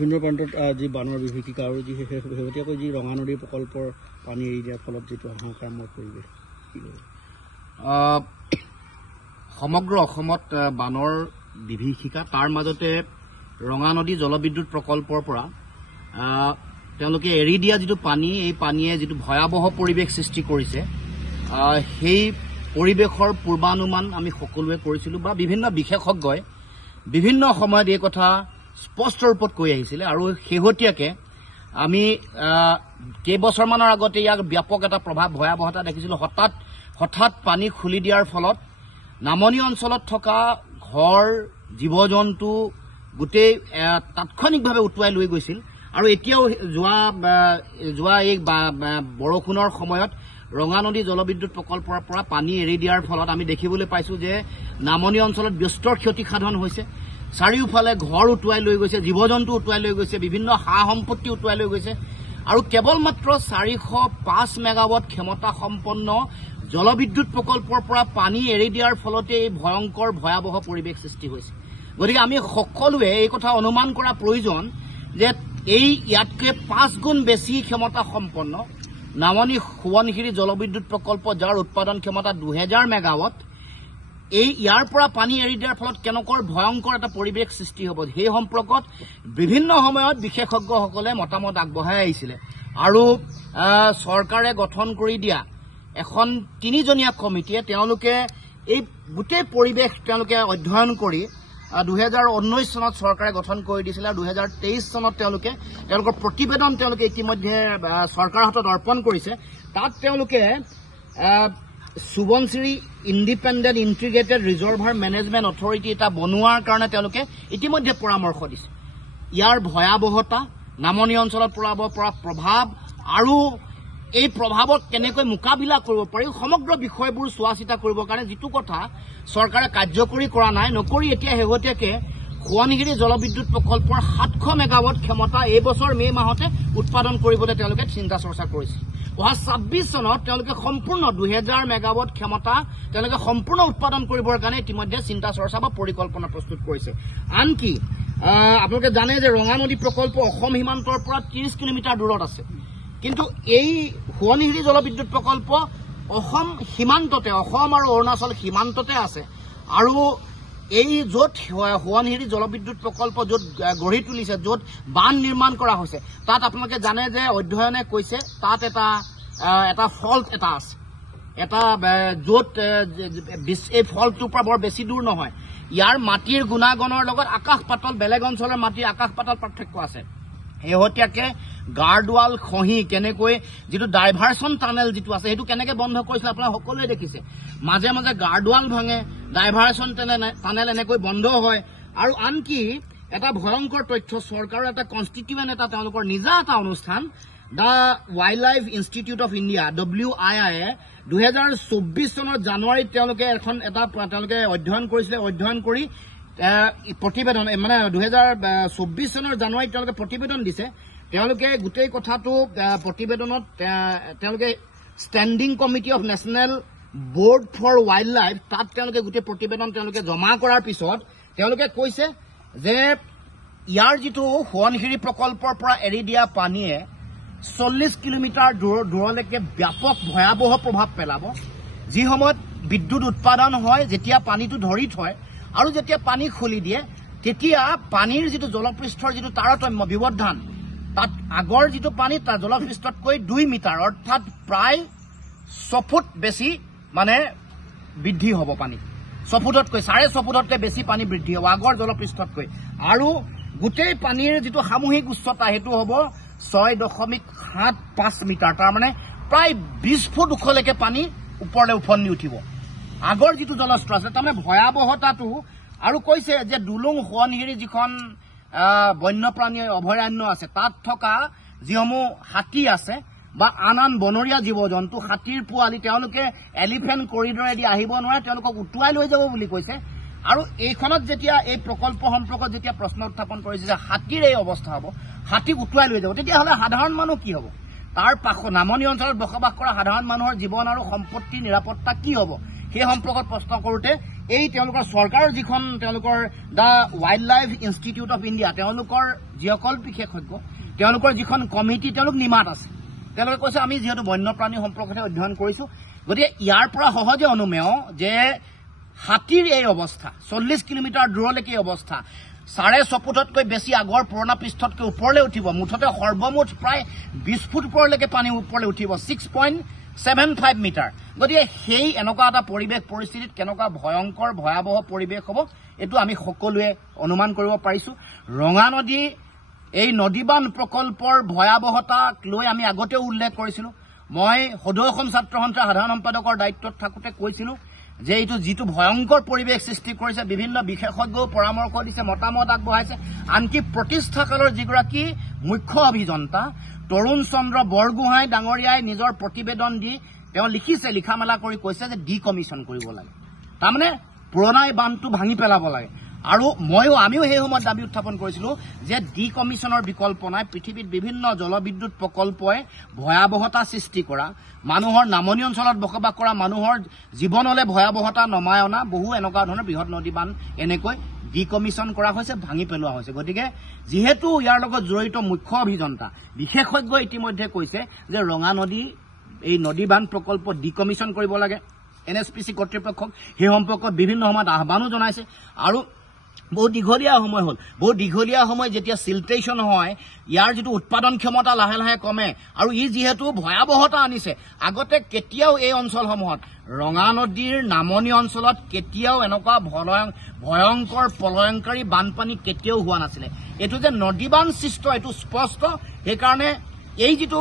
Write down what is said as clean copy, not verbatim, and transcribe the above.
বিভিন্ন প্ৰান্তত যি বানৰ বিভীষিকা আৰু যি শেহতীয়াকৈ যি ৰঙা নদীৰ প্ৰকল্পৰ পানী এৰি দিয়াৰ ফলত যিটো হাহাকাৰময় পৰিৱেশ সমগ্ৰ অসমত বানৰ বিভীষিকা তাৰ মাজতে ৰঙা নদী জলবিদ্যুৎ প্ৰকল্পৰ পৰা তেওঁলোকে এৰি দিয়া যিটো পানী এই পানীয়ে যিটো ভয়াৱহ পৰিৱেশ সৃষ্টি কৰিছে সেই পৰিৱেশৰ পূৰ্বানুমান আমি সকলোৱে কৰিছিলোঁ বা বিভিন্ন বিশেষজ্ঞই বিভিন্ন সময়ত এই কথা স্পষ্ট ৰূপত কৈ আহিছিলে আৰু শেহতীয়াকৈ আমি কেইবছৰমানৰ আগতে ইয়াৰ ব্যাপক এটা প্ৰভাৱ ভয়াৱহতা দেখিছিলোঁ হঠাৎ পানী খুলি দিয়াৰ ফলত নামনি অঞ্চলত থকা ঘৰ জীৱ জন্তু গোটেই তাৎক্ষণিকভাৱে উটুৱাই লৈ গৈছিল আৰু এতিয়াও যোৱা এই বৰষুণৰ সময়ত ৰঙা নদী জলবিদ্যুৎ প্ৰকল্পৰ পৰা পানী এৰি দিয়াৰ ফলত আমি দেখিবলৈ পাইছোঁ যে নামনি অঞ্চলত ব্যস্তৰ ক্ষতিসাধন হৈছে চাৰিওফালে ঘৰ উটুৱাই লৈ গৈছে জীৱ জন্তু উটুৱাই লৈ গৈছে বিভিন্ন সা সম্পত্তি উটুৱাই লৈ গৈছে আৰু কেৱল মাত্ৰ 405 মেগাৱাট ক্ষমতা সম্পন্ন জলবিদ্যুৎ প্ৰকল্পৰ পৰা পানী এৰি দিয়াৰ ফলতে এই ভয়ংকৰ ভয়াৱহ পৰিৱেশ সৃষ্টি হৈছে গতিকে আমি সকলোৱে এই কথা অনুমান কৰা প্ৰয়োজন যে এই ইয়াতকৈ 5 গুণ বেছি ক্ষমতা সম্পন্ন নামনি সোৱণশিৰি জলবিদ্যুৎ প্ৰকল্প যাৰ উৎপাদন ক্ষমতা 2000 মেগাৱাট ইয়াৰ পৰা পানী এৰি দিয়াৰ ফলত কেনেকৈ ভয়ংকৰ এটা পৰিৱেশ সৃষ্টি হ'ব সেই সম্পৰ্কত বিভিন্ন সময়ত বিশেষজ্ঞসকলে মতামত আগবঢ়াই আহিছিলে আৰু চৰকাৰে গঠন কৰি দিয়া এখন 3জনীয়া কমিটিয়ে তেওঁলোকে এই গোটেই পৰিৱেশ তেওঁলোকে অধ্যয়ন কৰি 2019 চনত চৰকাৰে গঠন কৰি দিছিলে আৰু 2023 চনত তেওঁলোকৰ প্ৰতিবেদন ইতিমধ্যে চৰকাৰৰ হাতত অৰ্পণ কৰিছে তাত তেওঁলোকে Subansiri independent integrated reservoir management authority এটা বনোৱাৰ কাৰণে তেওঁলোকে ইতিমধ্যে পৰামৰ্শ দিছে ইয়াৰ ভয়াৱহতা নামনি অঞ্চলত পৰাব পৰা প্ৰভাৱ আৰু এই প্ৰভাৱক কেনেকৈ মোকাবিলা কৰিব পাৰি সমগ্ৰ বিষয়বোৰ চোৱা চিতা কৰিবৰ কাৰণে যিটো কথা চৰকাৰে কাৰ্যকৰী কৰা নাই নকৰি এতিয়া শেহতীয়াকৈ সোৱণশিৰি জলবিদ্যুৎ প্ৰকল্পৰ 700 মেগাৱাট ক্ষমতা এই বছৰ মে মাহতে উৎপাদন কৰিবলৈ তেওঁলোকে চিন্তা চৰ্চা কৰিছে অহা 26 চনত তেওঁলোকে সম্পূৰ্ণ 2000 মেগাৱাট ক্ষমতা তেওঁলোকে সম্পূৰ্ণ উৎপাদন কৰিবৰ কাৰণে ইতিমধ্যে চিন্তা চৰ্চা বা পৰিকল্পনা প্ৰস্তুত কৰিছে আনকি আপোনালোকে জানে যে ৰঙা নদী প্ৰকল্প অসম সীমান্তৰ পৰা 30 কিলোমিটাৰ দূৰত আছে কিন্তু এই সোৱণশিৰি জলবিদ্যুৎ প্ৰকল্প অসম সীমান্ততে অসম আৰু অৰুণাচল সীমান্ততে আছে আৰু এই য'ত সোৱণশিৰি জলবিদ্যুৎ প্ৰকল্প য'ত গঢ়ি তুলিছে য'ত বান্ধ নিৰ্মাণ কৰা হৈছে তাত আপোনালোকে জানে যে অধ্যয়নে কৈছে তাত এটা ফল্ট এটা আছে এটা য'ত এই ফল্টটোৰ পৰা বৰ বেছি দূৰ নহয় ইয়াৰ মাটিৰ গুণাগুণৰ লগত আকাশ পাতাল বেলেগ অঞ্চলৰ মাটিৰ আকাশ পাতাল পাৰ্থক্য আছে শেহতীয়াকৈ গাৰ্ডৱাল খহি কেনেকৈ যিটো ডাইভাৰচন টানেল যিটো আছে সেইটো কেনেকৈ বন্ধ কৰিছিল আপোনালোকে সকলোৱে দেখিছে মাজে মাজে গাৰ্ডৱাল ভাঙে ডাইভাৰচন টানেল এনেকৈ বন্ধ হয় আৰু আনকি এটা ভয়ংকৰ তথ্য চৰকাৰৰ এটা কনষ্টিটিউৱেণ্ট এটা তেওঁলোকৰ নিজা এটা অনুষ্ঠান the wild life institute of India WII 2024 চনৰ জানুৱাৰীত তেওঁলোকে অধ্যয়ন কৰিছিলে অধ্যয়ন কৰি প্ৰতিবেদন মানে 2024 চনৰ জানুৱাৰীত তেওঁলোকে প্ৰতিবেদন দিছে তেওঁলোকে গোটেই কথাটো প্ৰতিবেদনত তেওঁলোকে standing committee of national board for wildlife তাত তেওঁলোকে গোটেই প্ৰতিবেদন তেওঁলোকে জমা কৰাৰ পিছত তেওঁলোকে কৈছে যে ইয়াৰ যিটো সোৱণশিৰি প্ৰকল্পৰ পৰা এৰি দিয়া পানীয়ে 40 কিলোমিটাৰ দূৰলৈকে ব্যাপক ভয়াৱহ প্ৰভাৱ পেলাব যি সময়ত বিদ্যুৎ উৎপাদন হয় যেতিয়া পানীটো ধৰি থয় আৰু যেতিয়া পানী খুলি দিয়ে তেতিয়া পানীৰ যিটো জলপৃষ্ঠৰ যিটো তাৰতম্য ব্যৱধান তাত আগৰ যিটো পানী তাৰ জলপৃষ্ঠতকৈ 2 মিটাৰ অৰ্থাৎ প্ৰায় 6 ফুট বেছি মানে বৃদ্ধি হ'ব পানী 6 ফুটতকৈ 6.5 ফুটতকৈ বেছি পানী বৃদ্ধি হ'ব আগৰ জলপৃষ্ঠতকৈ আৰু গোটেই পানীৰ যিটো সামূহিক উচ্চতা সেইটো হ'ব 6.75 মিটাৰ তাৰমানে প্ৰায় 20 ফুট ওখলৈকে পানী ওপৰলৈ উফন্দি উঠিব আগৰ যিটো জলস্তৰ আছে তাৰমানে ভয়াৱহতাটো আৰু কৈছে যে দুলুং সোৱণশিৰি যিখন বন্যপ্ৰাণী অভয়াৰণ্য আছে তাত থকা যিসমূহ হাতী আছে বা আন বনৰীয়া জীৱ জন্তু হাতীৰ পোৱালি তেওঁলোকে এলিফেণ্ট কৰিডৰেদি আহিব নোৱাৰে তেওঁলোকক উটুৱাই লৈ যাব বুলি কৈছে আৰু এইখনত যেতিয়া এই প্ৰকল্প সম্পৰ্কত যেতিয়া প্ৰশ্ন উত্থাপন কৰিছে যে হাতীৰ এই অৱস্থা হ'ব হাতীক উটুৱাই লৈ যাব তেতিয়াহ'লে সাধাৰণ মানুহ কি হ'ব তাৰ নামনি অঞ্চলত বসবাস কৰা সাধাৰণ মানুহৰ জীৱন আৰু সম্পত্তিৰ নিৰাপত্তা কি হ'ব সেই সম্পৰ্কত প্ৰশ্ন কৰোঁতে এই তেওঁলোকৰ চৰকাৰৰ যিখন তেওঁলোকৰ the wild life institute of India তেওঁলোকৰ যিসকল বিশেষজ্ঞ তেওঁলোকৰ যিখন কমিটি তেওঁলোক নিমাত আছে তেওঁলোকে কৈছে আমি যিহেতু বন্যপ্ৰাণী সম্পৰ্কতে অধ্যয়ন কৰিছোঁ গতিকে ইয়াৰ পৰা সহজে অনুমেয় যে হাতীৰ এই অৱস্থা 40 কিলোমিটাৰ দূৰলৈকে এই অৱস্থা 6.5 ফুটতকৈ বেছি আগৰ পুৰণা পৃষ্ঠতকৈ ওপৰলৈ উঠিব মুঠতে সৰ্বমুঠ প্ৰায় 20 ফুট ওপৰলৈকে পানী ওপৰলৈ উঠিব 6.75 মিটাৰ গতিকে সেই এনেকুৱা এটা পৰিৱেশ পৰিস্থিতিত কেনেকুৱা ভয়ংকৰ ভয়াৱহ পৰিৱেশ হ'ব এইটো আমি সকলোৱে অনুমান কৰিব পাৰিছোঁ ৰঙা নদী এই নদীবান প্ৰকল্পৰ ভয়াৱহতাক লৈ আমি আগতেও উল্লেখ কৰিছিলোঁ মই সদৌ অসম ছাত্ৰ সন্থাৰ সাধাৰণ সম্পাদকৰ দায়িত্বত থাকোঁতে কৈছিলোঁ যে এইটো যিটো ভয়ংকৰ পৰিৱেশ সৃষ্টি কৰিছে বিভিন্ন বিশেষজ্ঞও পৰামৰ্শ দিছে মতামত আগবঢ়াইছে আনকি প্ৰতিষ্ঠাকালৰ যিগৰাকী মুখ্য অভিযন্তা তৰুণ চন্দ্ৰ বৰগোহাঁই ডাঙৰীয়াই নিজৰ প্ৰতিবেদন দি তেওঁ লিখিছে লিখা মেলা কৰি কৈছে যে ডিকমিছন কৰিব লাগে তাৰমানে পুৰণা এই বান্ধটো ভাঙি পেলাব লাগে আৰু আমিও সেই সময়ত দাবী উত্থাপন কৰিছিলোঁ যে ডিকমিছনৰ বিকল্প নাই পৃথিৱীত বিভিন্ন জলবিদ্যুৎ প্ৰকল্পই ভয়াৱহতা সৃষ্টি কৰা মানুহৰ নামনি অঞ্চলত বসবাস কৰা মানুহৰ জীৱনলৈ ভয়াৱহতা নমাই অনা বহু এনেকুৱা ধৰণৰ বৃহৎ নদী বান্ধ এনেকৈ ডিকমিছন কৰা হৈছে ভাঙি পেলোৱা হৈছে গতিকে যিহেতু ইয়াৰ লগত জড়িত মুখ্য অভিযন্তা বিশেষজ্ঞই ইতিমধ্যে কৈছে যে ৰঙা নদী এই নদী বান্ধ প্ৰকল্প ডিকমিছন কৰিব লাগে NSPC কৰ্তৃপক্ষক সেই সম্পৰ্কত বিভিন্ন সময়ত আহ্বানো জনাইছে আৰু বহু দীঘলীয়া সময় যেতিয়া চিল্টেশ্যন হয় ইয়াৰ যিটো উৎপাদন ক্ষমতা লাহে লাহে কমে আৰু ই যিহেতু ভয়াৱহতা আনিছে আগতে কেতিয়াও এই অঞ্চলসমূহত ৰঙা নদীৰ নামনি অঞ্চলত কেতিয়াও এনেকুৱা ভয়ংকৰ প্ৰলয়ংকাৰী বানপানী কেতিয়াও হোৱা নাছিলে এইটো যে নদী বান্ধ সৃষ্ট এইটো স্পষ্ট সেইকাৰণে এই যিটো